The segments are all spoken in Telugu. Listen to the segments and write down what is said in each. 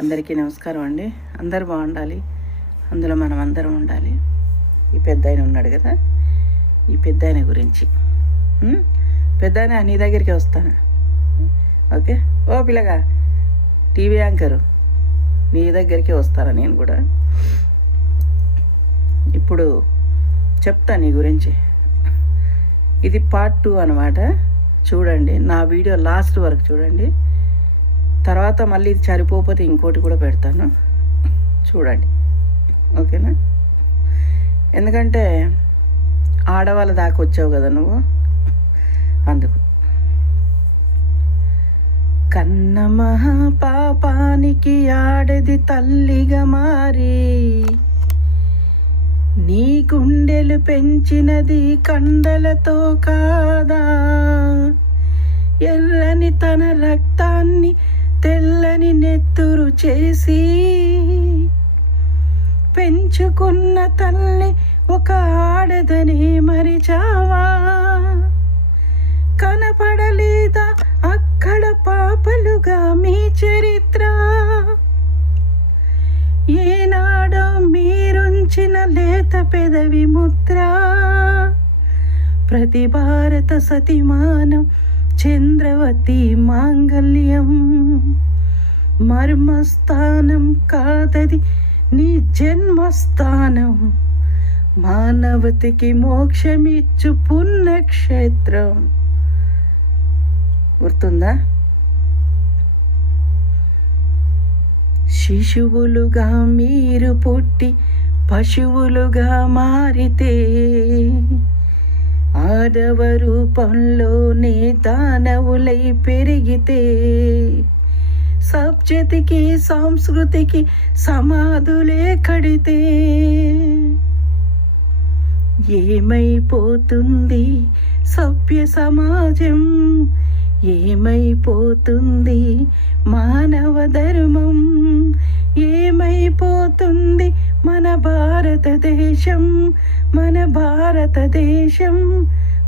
అందరికీ నమస్కారం అండి. అందరూ బాగుండాలి, అందులో మనం అందరం ఉండాలి. ఈ పెద్ద ఆయన ఉన్నాడు కదా, ఈ పెద్ద ఆయన గురించి పెద్ద ఆయన నీ దగ్గరికి వస్తాను. ఓకే, ఓ పిల్లగా టీవీ యాంకరు, నీ దగ్గరికి వస్తాను నేను కూడా. ఇప్పుడు చెప్తా నీ గురించి. ఇది పార్ట్ 2 అన్నమాట. చూడండి, నా వీడియో లాస్ట్ వరకు చూడండి. తర్వాత మళ్ళీ ఇది సరిపోతే ఇంకోటి కూడా పెడతాను, చూడండి. ఓకేనా? ఎందుకంటే ఆడవాళ్ళ దాకా వచ్చావు కదా నువ్వు, అందుకు. కన్న మహా పాపానికి ఆడది తల్లిగా మారి, నీ గుండెలు పెంచినది కండలతో కాదా, ఎర్రని తన రక్తాన్ని తెల్లని నెత్తురు చేసి పెంచుకున్న తల్లి ఒక ఆడదనే మరిచావా? కనపడలేదా అక్కడ పాపలుగా మీ చరిత్ర? ఏనాడో మీరుంచిన లేత పెదవి ముద్ర, ప్రతి భారత సతిమానం చంద్రవతి మాంగళ్యం, మర్మస్థానం కాదది నీ జన్మస్థానం, మానవతికి మోక్షమిచ్చు పుణ్యక్షేత్రం. గుర్తుందా? శిశువులుగా మీరు పుట్టి పశువులుగా మారితే, ఆడవ రూపంలోనే దానవులై పెరిగితే, సభ్యతకి సంస్కృతికి సమాధులే కడితే, ఏమైపోతుంది సభ్య సమాజం? ఏమైపోతుంది మానవ ధర్మం? ఏమైపోతుంది మన భారతదేశం? మన భారతదేశం,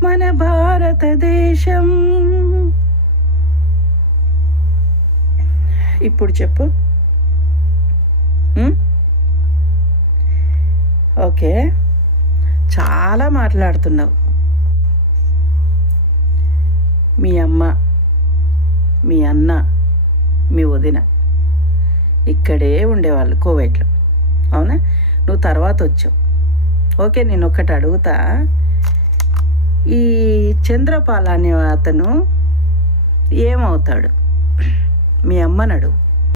మన భారతదేశం. ఇప్పుడు చెప్పు. ఓకే, చాలా మాట్లాడుతున్నావు. మీ అమ్మ, మీ అన్న, మీ వదిన ఇక్కడే ఉండేవాళ్ళు కోవైట్లో, అవునా? నువ్వు తర్వాత వచ్చావు. ఓకే, నేను ఒక్కటి అడుగుతా. ఈ చంద్రపాల్ అనే అతను ఏమవుతాడు? మీ అమ్మని అడుగు.